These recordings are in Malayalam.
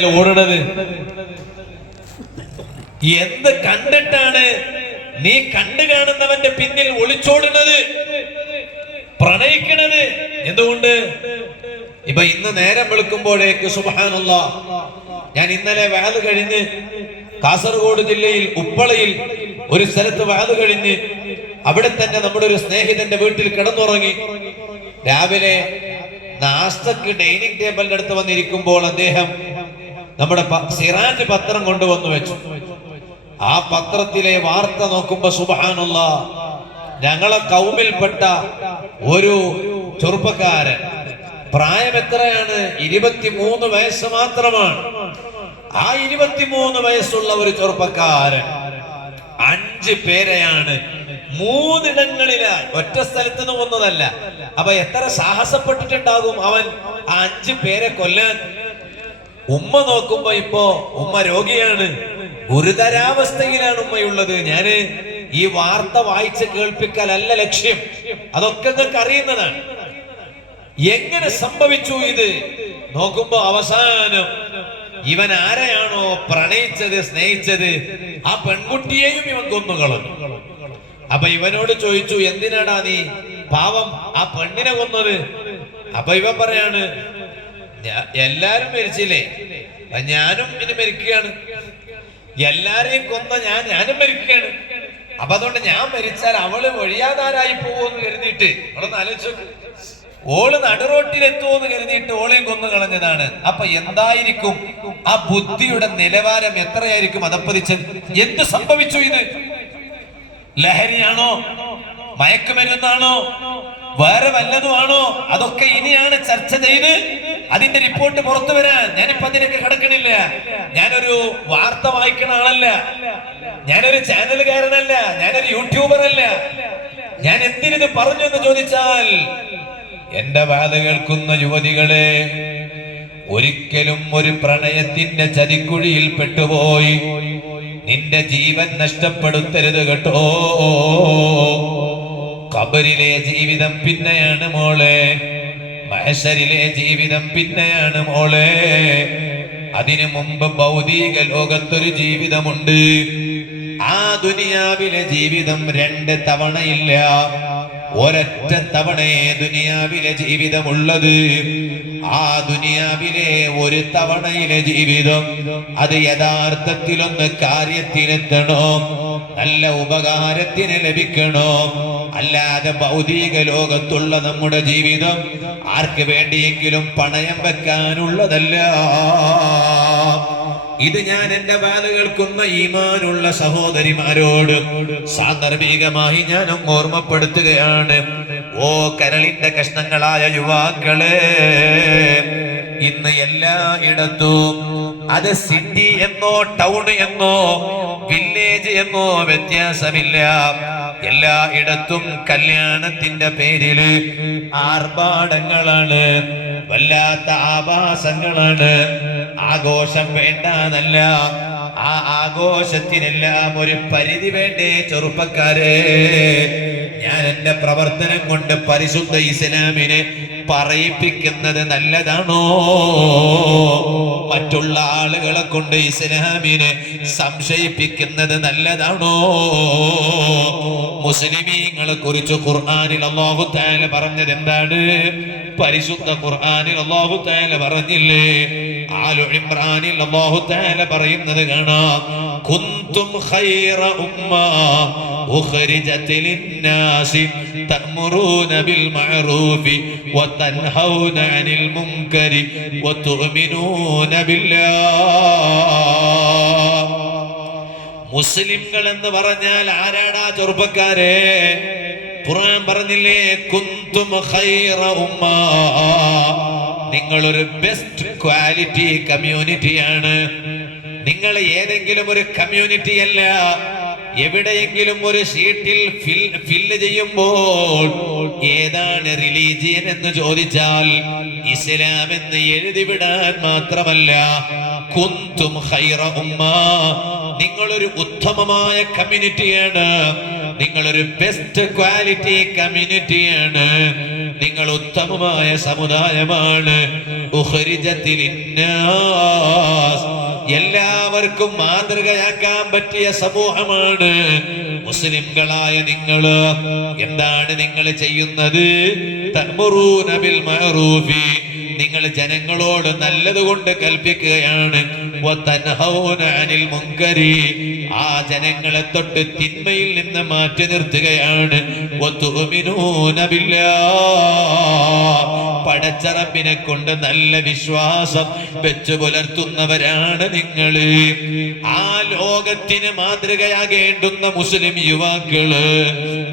ഓടുന്നത് എന്ത് കണ്ടിട്ടാണ് നീ കണ്ടു കാണുന്നവന്റെ പിന്നിൽ ഒളിച്ചോടുന്നത്, പ്രണയിക്കണത് എന്തുകൊണ്ട്? ഇപ്പൊ ഇന്ന് നേരം വെളുക്കുമ്പോഴേക്ക് സുബ്ഹാനല്ലാഹ്, ഞാൻ ഇന്നലെ വഅദ് കഴിഞ്ഞ് കാസർഗോഡ് ജില്ലയിൽ ഉപ്പളയിൽ ഒരു സ്ഥലത്ത് വഅദ് കഴിഞ്ഞ് അവിടെ തന്നെ നമ്മുടെ ഒരു സ്നേഹിതന്റെ വീട്ടിൽ കിടന്നുറങ്ങി. രാവിലെ നാസ്തക്ക് ഡൈനിങ് ടേബിളിന്റെ അടുത്ത് വന്നിരിക്കുമ്പോൾ അദ്ദേഹം നമ്മുടെ സിറാജ് പത്രം കൊണ്ടുവന്നു വെച്ചു. ആ പത്രത്തിലെ വാർത്ത നോക്കുമ്പോ സുബ്ഹാനല്ലാഹ്, ഞങ്ങളെ കൗമിൽപ്പെട്ട ഒരു ചെറുപ്പക്കാരൻ, പ്രായം എത്രയാണ്? 23 വയസ്സ് മാത്രമാണ്. ആ 23 വയസ്സുള്ള ഒരു ചെറുപ്പക്കാരൻ 5 പേരെയാണ് 3 ഇടങ്ങളിലായി, ഒറ്റ സ്ഥലത്ത് നിന്ന് വന്നതല്ല. അപ്പൊ എത്ര സാഹസപ്പെട്ടിട്ടുണ്ടാകും അവൻ ആ 5 പേരെ കൊല്ലാൻ. ഉമ്മ നോക്കുമ്പോ ഇപ്പോ ഉമ്മ രോഗിയാണ്, ഗുരുതരാവസ്ഥയിലാണ് ഉമ്മയുള്ളത്. ഞാന് ഈ വാർത്ത വായിച്ച് കേൾപ്പിക്കലല്ല ലക്ഷ്യം, അതൊക്കെ നിങ്ങൾക്ക് അറിയുന്നതാണ്. എങ്ങനെ സംഭവിച്ചു ഇത് നോക്കുമ്പോ അവസാനം ഇവൻ ആരെയാണോ പ്രണയിച്ചത്, സ്നേഹിച്ചത്, ആ പെൺകുട്ടിയെയും ഇവൻ കൊന്നുകളഞ്ഞു. അപ്പൊ ഇവനോട് ചോദിച്ചു, എന്തിനാടാ നീ പാവം ആ പെണ്ണിനെ കൊന്നത്? അപ്പൊ ഇവൻ പറയാണ്, എല്ലാരും മരിച്ചില്ലേ, ഞാനും ഇനി മരിക്കുകയാണ്. എല്ലാരെയും കൊന്ന ഞാനും മരിക്കുകയാണ്. അപ്പൊ അതുകൊണ്ട് ഞാൻ മരിച്ചാൽ അവള് വഴിയാതാരായി പോകുമെന്ന് കരുതിയിട്ട്, അവളൊന്ന് ആലോചിച്ചു, ഓള് നടുറോട്ടിലെത്തുമെന്ന് കരുതിയിട്ട് ഓളെയും കൊന്നു കളഞ്ഞതാണ്. അപ്പൊ എന്തായിരിക്കും ആ ബുദ്ധിയുടെ നിലവാരം? എത്രയായിരിക്കും അതപ്പതിച്ചത്? എന്ത് സംഭവിച്ചു? ഇത് ലഹരിയാണോ, മയക്കുമരുന്നാണോ, വേറെ വല്ലതുമാണോ? അതൊക്കെ ഇനിയാണ് ചർച്ച ചെയ്ത് അതിന്റെ റിപ്പോർട്ട് പുറത്തു വരാൻ. ഞാനിപ്പോ അതിനൊക്കെ കിടക്കണില്ല. ഞാനൊരു വാർത്ത വായിക്കുന്ന ആളല്ല, ഞാനൊരു ചാനലുകാരനല്ല, ഞാനൊരു യൂട്യൂബർ അല്ല. ഞാൻ എന്തിനു പറഞ്ഞു എന്ന് ചോദിച്ചാൽ, എന്റെ വാദ കേൾക്കുന്ന യുവതികളെ, ഒരിക്കലും ഒരു പ്രണയത്തിന്റെ ചതിക്കുഴിയിൽ പെട്ടുപോയി നിന്റെ ജീവൻ നഷ്ടപ്പെടുത്തരുത് കേട്ടോ. ഖബറിലെ ജീവിതം പിന്നെയാണ് മോളെ, മഹ്ശരിലെ ജീവിതം പിന്നെയാണ് മോളെ. അതിനു മുമ്പ് ഭൗതിക ലോകത്തൊരു ജീവിതമുണ്ട്. ആ ദുനിയാവിലെ ജീവിതം 2 തവണയില്ല, ഒരൊറ്റ തവണയെ ദുനിയാവിലെ ജീവിതമുള്ളത്. ആ ദുനിയാവിലെ ഒരു തവണയിലെ ജീവിതം അത് യഥാർത്ഥത്തിലൊന്ന് കാര്യത്തിനെത്തണോ, നല്ല ഉപകാരത്തിന് ലഭിക്കണോ. അല്ലാതെ ഭൗതിക ലോകത്തുള്ള നമ്മുടെ ജീവിതം ആർക്ക് വേണ്ടിയെങ്കിലും പണയം വെക്കാനുള്ളതല്ല. ഇത് ഞാൻ എന്റെ വാദ കേൾക്കുന്ന ഈമാനുള്ള സഹോദരിമാരോട് സാന്ദർഭികമായി ഞാനും ഓർമ്മപ്പെടുത്തുകയാണ്. ഓ കരളിന്റെ കഷ്ണങ്ങളായ യുവാക്കളെ, ഇന്ന് എല്ലായിടത്തും, അത് സിറ്റി എന്നോ ടൗൺ എന്നോ വില്ലേജ് എന്നോ വ്യത്യാസമില്ല, എല്ലായിടത്തും കല്യാണത്തിന്റെ പേരില് ആർഭാടങ്ങളാണ്, വല്ലാത്ത ആഭാസങ്ങളാണ്. ആഘോഷം വേണ്ടാന്നല്ല, ആ ആഘോഷത്തിനെല്ലാം ഒരു പരിധി വേണ്ടേ ചെറുപ്പക്കാരെ? ഞാൻ എന്റെ പ്രവർത്തനം കൊണ്ട് പരിശുദ്ധ ഇസ്ലാമിനെ പറയിപ്പിക്കുന്നത് നല്ലതാണോ? മറ്റുള്ള ആളുകളെ കൊണ്ട് ഇസ്ലാമിനെ സംശയിപ്പിക്കുന്നത് നല്ലതാണോ? മുസ്ലിമീങ്ങളെ കുറിച്ച് ഖുർആനിൽ അല്ലാഹു തആല പറഞ്ഞത് എന്താണ്? പരിശുദ്ധ ഖുർആനിൽ അല്ലാഹു തആല പറഞ്ഞില്ലേ? ആലു ഇംറാനിൽ അല്ലാഹു തആല പറയുന്നത് കാണാം, കുന്തും ഖൈറ ഉമ്മ ഉഖ്രിജത് ലിന്നാസി തഅ്മുറൂന ബിൽ മഅറൂഫി വതൻഹൗന അനിൽ മുൻകരി വതുഅ്മിനൂന ബില്ലാഹ്. മുസ്ലിംകൾ എന്ന് പറഞ്ഞാൽ ആരാടാ ചെറുപ്പക്കാരെ? ഖുർആൻ പറഞ്ഞില്ലേ, കുന്തും ഖൈറ ഉമ്മ, നിങ്ങളൊരു ബെസ്റ്റ് ക്വാളിറ്റി കമ്മ്യൂണിറ്റിയാണ്. നിങ്ങൾ ഏതെങ്കിലും ഒരു കമ്മ്യൂണിറ്റി അല്ല. എവിടെയെങ്കിലും ഒരു ഷീറ്റിൽ ഫില്ല് ചെയ്യുമ്പോൾ ഏതാണ് റിലീജിയൻ എന്ന് ചോദിച്ചാൽ ഇസ്ലാം എന്ന് എഴുതിവിടാൻ മാത്രമല്ല, കുന്തും ഖൈറ ഉമ്മ, നിങ്ങളൊരു ഉത്തമമായ കമ്മ്യൂണിറ്റിയാണ്, നിങ്ങളൊരു ബെസ്റ്റ് ക്വാളിറ്റി കമ്മ്യൂണിറ്റിയാണ്, നിങ്ങൾ ഉത്തമമായ സമുദായമാണ്. ഉഖ്രിജത് ലിന്നാസ്, എല്ലാവർക്കും മാതൃകയാക്കാൻ പറ്റിയ സമൂഹമാണ് മുസ്ലിംകളായ നിങ്ങള്. എന്താണ് നിങ്ങൾ ചെയ്യുന്നത്? തഅ്മുറൂന ബിൽ മഅറൂഫി, നിങ്ങൾ ജനങ്ങളോട് നല്ലതുകൊണ്ട് കൽപ്പിക്കുകയാണ്. വതൻഹൗന അനിൽ മുൻകരി, ആ ജനങ്ങളെ തൊട്ട് തിന്മയിൽ നിന്ന് മാറ്റി നിർത്തുകയാണ്. വതുഅ്മിനൂന ബില്ലാഹ്, പടച്ച റബ്ബിനെ കൊണ്ട് നല്ല വിശ്വാസം വെച്ചു പുലർത്തുന്നവരാണ് നിങ്ങൾ. ആ ലോകത്തിന് മാതൃകയാകേണ്ടുന്ന മുസ്ലിം യുവാക്കള്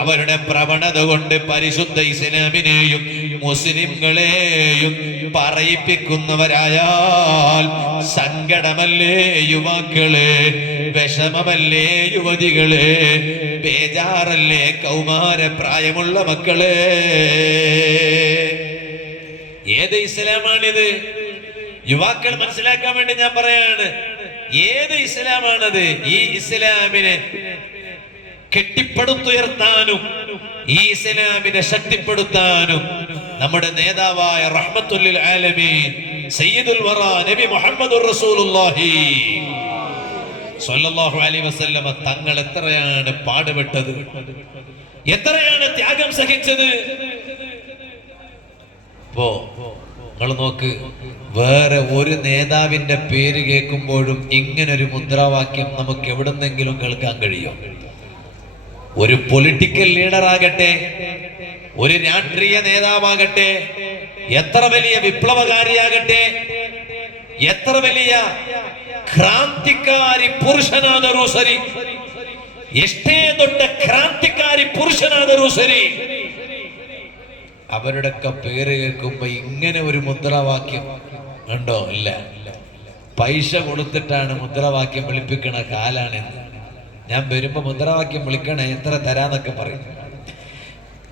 അവരുടെ പ്രവണത കൊണ്ട് പരിശുദ്ധ ഇസ്ലാമിനെയും മുസ്ലിംകളെയും പറയിപ്പിക്കുന്നവരായാൽ സങ്കടമല്ലേ യുവാക്കളെ, വിഷമമല്ലേ യുവതികളെ, ബേജാറല്ലേ കൗമാര പ്രായമുള്ള മക്കളെ? ഏത് ഇസ്ലാമാണിത്? യുവാക്കൾ മനസ്സിലാക്കാൻ വേണ്ടി ഞാൻ പറയാണ്, ഏത് ഇസ്ലാമാണത്? ഈ ഇസ്ലാമിനെ കെട്ടിപ്പടുത്തുയർത്താനും ഈ ഇസ്ലാമിനെ ശക്തിപ്പെടുത്താനും നമ്മുടെ നേതാവായ റഹ്മത്തുൽ ലിൽ ആലമീൻ സയ്യിദുൽ വറ നബി മുഹമ്മദുർ റസൂലുള്ളാഹി സ്വല്ലല്ലാഹു അലൈഹി വസല്ലമ തങ്ങൾ എത്രയാണ് പാടുപെട്ടത്, എത്രയാണ് ത്യാഗം സഹിച്ചത്. ഇപ്പോ നിങ്ങൾ നോക്ക്, വേറെ ഒരു നേതാവിന്റെ പേര് കേൾക്കുമ്പോഴും ഇങ്ങനൊരു മുദ്രാവാക്യം നമുക്ക് എവിടുന്നെങ്കിലും കേൾക്കാൻ കഴിയും? ഒരു പൊളിറ്റിക്കൽ ലീഡർ ആകട്ടെ, ഒരു രാഷ്ട്രീയ നേതാവാകട്ടെ, എത്ര വലിയ വിപ്ലവകാരിയാകട്ടെ, എത്ര വലിയ ക്രാന്തിക്കാരി പുരുഷനാದರೂ ಸರಿ, ಎಷ್ಟೇ ದೊಡ್ಡ ಕ್ರಾಂತಿಕಾರಿ പുരുഷനാದರೂ ಸರಿ, അവരുടെയൊക്കെ പേര് കേൾക്കുമ്പോ ഇങ്ങനെ ഒരു മുദ്രാവാക്യം ഉണ്ടോ? ഇല്ല. പൈസ കൊടുത്തിട്ടാണ് മുദ്രാവാക്യം വിളിപ്പിക്കണ കാലാണിന്ന്. ഞാൻ വരുമ്പോ മുദ്രാവാക്യം വിളിക്കണേ, എത്ര തരാന്നൊക്കെ പറയും.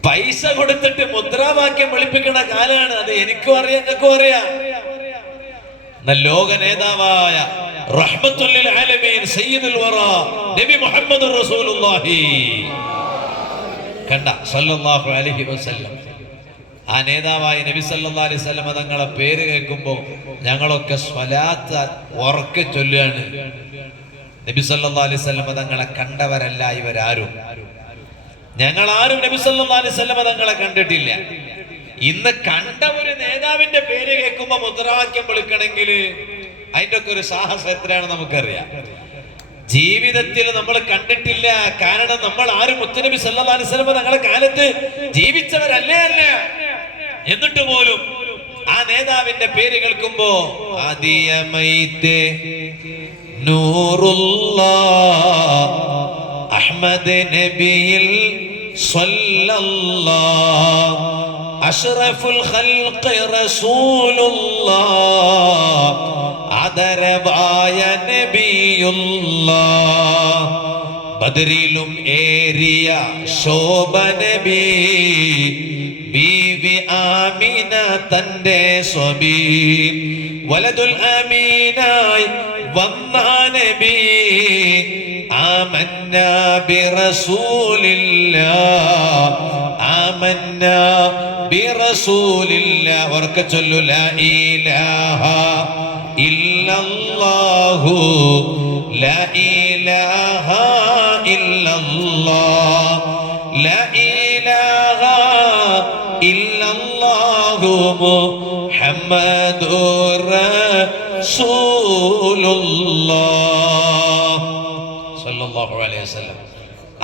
പൈസ കൊടുത്തിട്ട് മുദ്രാവാക്യം വിളിപ്പിക്കണ കാലാണ് അത്. എനിക്കും അറിയാം, നിങ്ങൾക്കും അറിയാം. ലോക നേതാവായ റഹ്മത്തുൽ ലിൽ ആലമീൻ സയ്യിദുൽ വറ നബി മുഹമ്മദുർ റസൂലുള്ളാഹി കണ്ട സല്ലല്ലാഹു അലൈഹി വസല്ലം, ആ നേതാവായ നബി സല്ലല്ലാഹു അലൈഹി വസല്ലം തങ്ങളെ പേര് കേൾക്കുമ്പോൾ ഞങ്ങളൊക്കെ സ്വലാത്ത് ഉറക്കെ ചൊല്ലുകയാണ്. നബി സല്ലല്ലാഹു അലൈഹി വസല്ലം തങ്ങളെ കണ്ടവരല്ല ഇവരാരും. ഞങ്ങളാരും നബി സല്ലല്ലാഹു അലൈഹി വസല്ലം തങ്ങളെ കണ്ടിട്ടില്ല. ഇന്ന് കണ്ട ഒരു നേതാവിന്റെ പേര് കേൾക്കുമ്പോ മുദ്രാവാക്യം വിളിക്കണമെങ്കിൽ അതിന്റെ ഒക്കെ ഒരു സാഹസം എത്രയാണ് നമുക്കറിയാം. ജീവിതത്തിൽ നമ്മൾ കണ്ടിട്ടില്ല. കാരണം നമ്മൾ ആരും മുത്തുനബി സല്ലല്ലാഹു അലൈഹി വസല്ലം തങ്ങളുടെ കാലത്ത് ജീവിച്ചവരല്ലേ അല്ല. എന്നിട്ട് പോലും ആ നേതാവിന്റെ പേര് കേൾക്കുമ്പോ ആദിയമൈത്തെ നൂറുല്ലാഹ് അഹ്മദ് നബിയിൽ സ്വല്ലല്ലാഹ് അഷ്റഫുൽ ഖൽഖി റസൂലുള്ളാഹ് ആദരവായ നബിയുള്ളാഹ് ബദറിലും ഏരിയ ശോഭ നബി ബീവി ആമിന തന്റെ സ്വബി വലദുൽ ആമീനായി വന്ന നബി ആമന്നാ ബിറസൂലില്ലാഹ് ആമന്നാ ബിറസൂലില്ലാഹ് വറക ചൊല്ലു ലാ ഇലാഹ ഇല്ലല്ലാഹു ലാ ഇലാഹ ഇല്ലല്ലാഹ് ലാ ഇലാഹ ഇല്ലല്ലാഹു മുഹമ്മദുർ റസൂലുള്ളാഹ് സല്ലല്ലാഹു അലൈഹി വസല്ലം.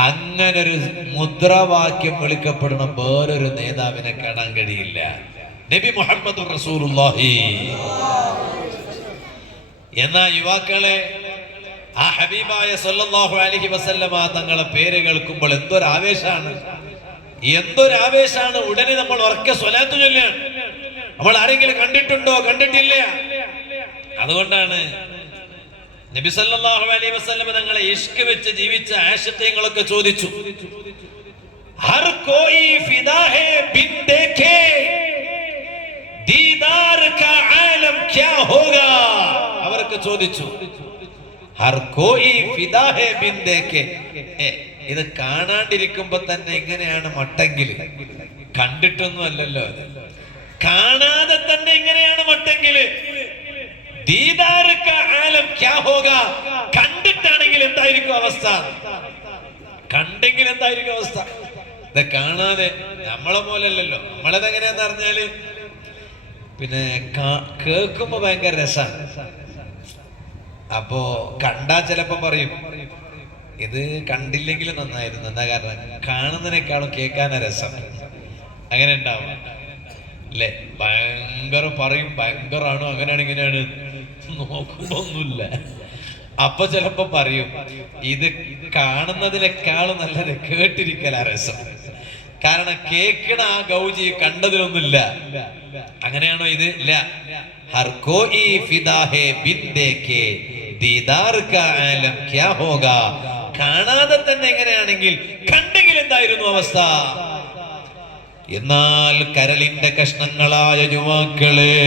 അങ്ങനൊരു മുദ്രാവാക്യം വിളിക്കപ്പെടുന്ന വേറൊരു നേതാവിനെ കാണാൻ കഴിയില്ല. നബി മുഹമ്മദുർ റസൂലുള്ളാഹി. എന്നാ യുവാക്കളെ, ആ ഹബീബായ സല്ലല്ലാഹു അലൈഹി വസല്ലമ തങ്ങളെ പേര് കേൾക്കുമ്പോൾ എന്തൊരാവേശാണ്, എന്തൊരാവേശാണ്. ഉടനെ നമ്മൾ ഉറക്കെ സ്വലാത്ത് ചൊല്ലുകയാണ്. നമ്മൾ ആരെങ്കിലും കണ്ടിട്ടുണ്ടോ? കണ്ടിട്ടില്ല. അതുകൊണ്ടാണ് നബി സല്ലല്ലാഹു അലൈഹി വസല്ലം തങ്ങളെ ഇഷ്ക് വെച്ച് ജീവിച്ച ആശിഖീങ്ങളൊക്കെ ചോദിച്ചു, ഹർ കോയി ഫിദാ ഹേ ബിൻ ദേഖേ ദീദാർ കാ ആലം ക്യാ ഹോഗാ. അവർക്ക് ചോദിച്ചു, ഹർ കോയി ഫിദാ ഹേ ബിൻ ദേഖേ. ഇത് കാണാണ്ടിരിക്കുമ്പോ തന്നെ ഇങ്ങനെയാണ് മട്ടെങ്കിൽ, കണ്ടിട്ടൊന്നും അല്ലല്ലോ. കാണാതെ തന്നെ ഇങ്ങനെയാണ് മട്ടെങ്കിൽ ദീദാർ കാ ആലം ക്യാ ഹോഗാ. കണ്ടെങ്കിൽ എന്തായിരിക്കും അവസ്ഥ? ഇത് കാണാതെ നമ്മളെ പോലല്ലല്ലോ. നമ്മളതെങ്ങനെയാന്ന് പറഞ്ഞാല് പിന്നെ കേൾക്കുമ്പോ ഭയങ്കര രസാണ്. അപ്പോ കണ്ടാ ചിലപ്പോ പറയും ഇത് കണ്ടില്ലെങ്കിൽ നന്നായിരുന്നു. എന്താ കാരണം? കാണുന്നതിനേക്കാളും കേൾക്കാനാ രസം. അങ്ങനെ ഉണ്ടാവും അല്ലേ? ഭയങ്കര പറയും, ഭയങ്കരാണോ, അങ്ങനെയാണ് ഇങ്ങനെയാണ്, നോക്കുമ്പോ ഒന്നുമില്ല. അപ്പൊ ചിലപ്പോ പറയും ഇത് കാണുന്നതിനേക്കാളും നല്ലത് കേട്ടിരിക്കലാ രസം. കാരണം കേൾക്കണ ആ ഗൗജി കണ്ടതിലൊന്നുമില്ല. അങ്ങനെയാണോ ഇത്? ഇല്ല. ഹർ കോയി ഫിദാ ഹേ ബിൻ ദേഖേ ദീദാർ കാ ആലം ക്യാ ഹോഗാ. കാണാതെ തന്നെ എങ്ങനെയാണെങ്കിൽ കണ്ടെങ്കിൽ എന്തായിരുന്നു അവസ്ഥ? എന്നാൽ കരളിന്റെ കഷ്ണങ്ങളായ യുവാക്കളെ,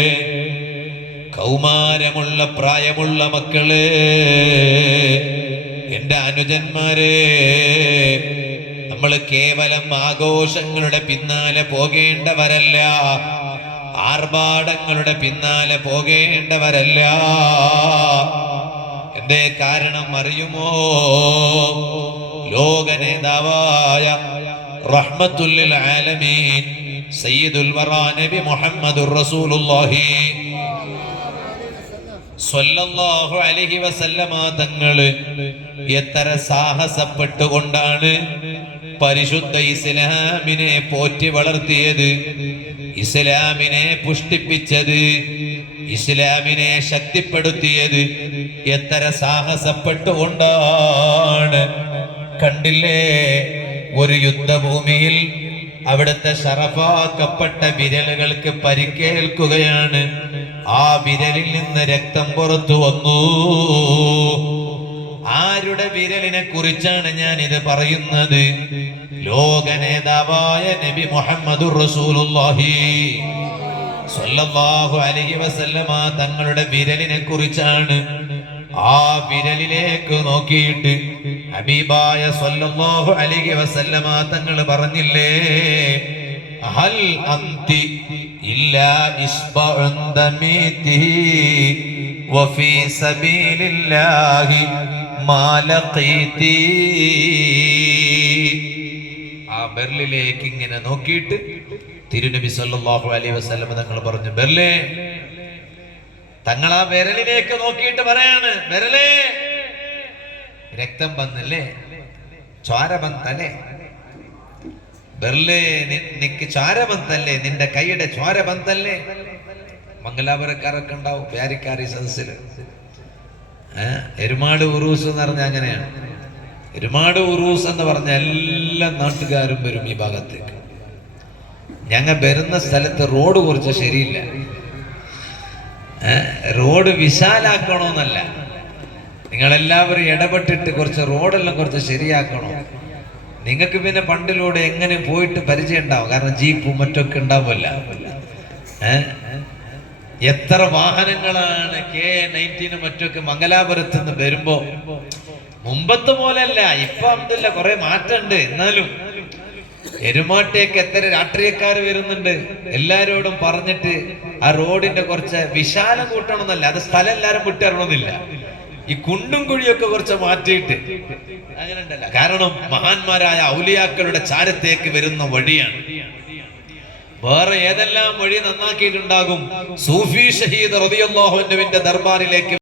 കൗമാരമുള്ള പ്രായമുള്ള മക്കളെ, എന്റെ അനുജന്മാരെ, നമ്മൾ കേവലം ആഘോഷങ്ങളുടെ പിന്നാലെ പോകേണ്ടവരല്ല, ആർഭാടങ്ങളുടെ പിന്നാലെ പോകേണ്ടവരല്ല. എന്തേ കാരണം അറിയുമോ? ലോക നേതാവായ റഹ്മത്തുൽ ലിൽ ആലമീൻ സയ്യിദുൽ വറാ നബി മുഹമ്മദുർ റസൂലുള്ളാഹി സ്വല്ലല്ലാഹു അലൈഹി വസല്ലമ തങ്ങള് എത്ര സാഹസപ്പെട്ടുകൊണ്ടാണ് പരിശുദ്ധ ഇസ്ലാമിനെ പോറ്റി വളർത്തിയത്, ഇസ്ലാമിനെ പുഷ്ടിപ്പിച്ചത്, ഇസ്ലാമിനെ ശക്തിപ്പെടുത്തിയത്. എത്ര സാഹസപ്പെട്ടുകൊണ്ടാണ്. കണ്ടില്ലേ, ഒരു യുദ്ധഭൂമിയിൽ അവിടുത്തെ ശറഫാക്കപ്പെട്ട വിരലുകൾക്ക് പരിക്കേൽക്കുകയാണ്. ആ വിരലിൽ നിന്ന് രക്തം പുറത്തു വന്നു. ആരുടെ വിരലിനെ കുറിച്ചാണ് ഞാൻ ഇത് പറയുന്നത്? ലോക നേതാവായ നബി മുഹമ്മദുർ റസൂലുള്ളാഹി സ്വല്ലല്ലാഹു അലൈഹി വസല്ലമ തങ്ങളുടെ വിരലിനെ കുറിച്ചാണ്. ആ വിരലിലേക്ക് നോക്കിയിട്ട് ഹബീബായ സ്വല്ലല്ലാഹു അലൈഹി വസല്ലമ തങ്ങൾ പറഞ്ഞില്ലേ, ഹൽ അന്തി ഇല്ലാ ഇസ്ബഉൻ ദമീതി വഫീ സബീലില്ലാഹി മാ ലഖീതി. ആ ബെർലിലേക്ക് ഇങ്ങനെ നോക്കിയിട്ട് തിരുനബി സല്ലല്ലാഹു അലൈഹി വസല്ലം തങ്ങൾ പറഞ്ഞു, ബെർലേ, തങ്ങൾ ആ വിരലിലേക്ക് നോക്കിയിട്ട് പറയാണ്, വിരലേ, രക്തം വന്നല്ലേ, ചോര വന്നല്ലേ, ബെർലേ, നിനക്ക് ചോര വന്നല്ലേ, നിന്റെ കൈയുടെ ചോര വന്നല്ലേ. മംഗലാപുരക്കാരൊക്കെ ഉണ്ടാവും, വ്യാരിക്കാരി സദസ്സിൽ. എരുമാട് ഉറൂസ് എന്ന് പറഞ്ഞാൽ അങ്ങനെയാണ്. എരുമാട് ഉറൂസ് എന്ന് പറഞ്ഞ എല്ലാ നാട്ടുകാരും വരും ഈ ഭാഗത്തേക്ക്. ഞങ്ങൾ വരുന്ന സ്ഥലത്ത് റോഡ് കുറച്ച് ശരിയില്ല. റോഡ് വിശാലാക്കണമെന്നല്ല, നിങ്ങളെല്ലാവരും ഇടപെട്ടിട്ട് കുറച്ച് റോഡെല്ലാം കുറച്ച് ശരിയാക്കണോ. നിങ്ങൾക്ക് പിന്നെ പണ്ടിലൂടെ എങ്ങനെ പോയിട്ട് പരിചയം ഉണ്ടാവും, കാരണം ജീപ്പും മറ്റൊക്കെ ഉണ്ടാവില്ല. എത്ര വാഹനങ്ങളാണ് K19 മറ്റൊക്കെ മംഗലാപുരത്ത് നിന്ന് വരുമ്പോ. മുമ്പത്തെ പോലെയല്ല, ഇപ്പൊ അല്ല, കുറെ മാറ്റമുണ്ട്. എന്നാലും എരുമാട്ടേക്ക് എത്ര രാഷ്ട്രീയക്കാർ വരുന്നുണ്ട്. എല്ലാരോടും പറഞ്ഞിട്ട് ആ റോഡിന്റെ കുറച്ച് വിശാലം കൂട്ടണമെന്നല്ല, അത് സ്ഥലം എല്ലാരും വിട്ടിറണമെന്നില്ല. ഈ കുണ്ടും കുഴിയൊക്കെ കുറച്ച് മാറ്റിയിട്ട് അങ്ങനെ ഉണ്ടല്ല. കാരണം മഹാന്മാരായ ഔലിയാക്കളുടെ ചാരത്തേക്ക് വരുന്ന വഴിയാണ്. വേറെ ഏതെല്ലാം വഴി നന്നാക്കിയിട്ടുണ്ടാകും. സൂഫി ഷഹീദ് റളിയല്ലാഹു അൻഹുവിന്റെ ദർബാറിലേക്ക്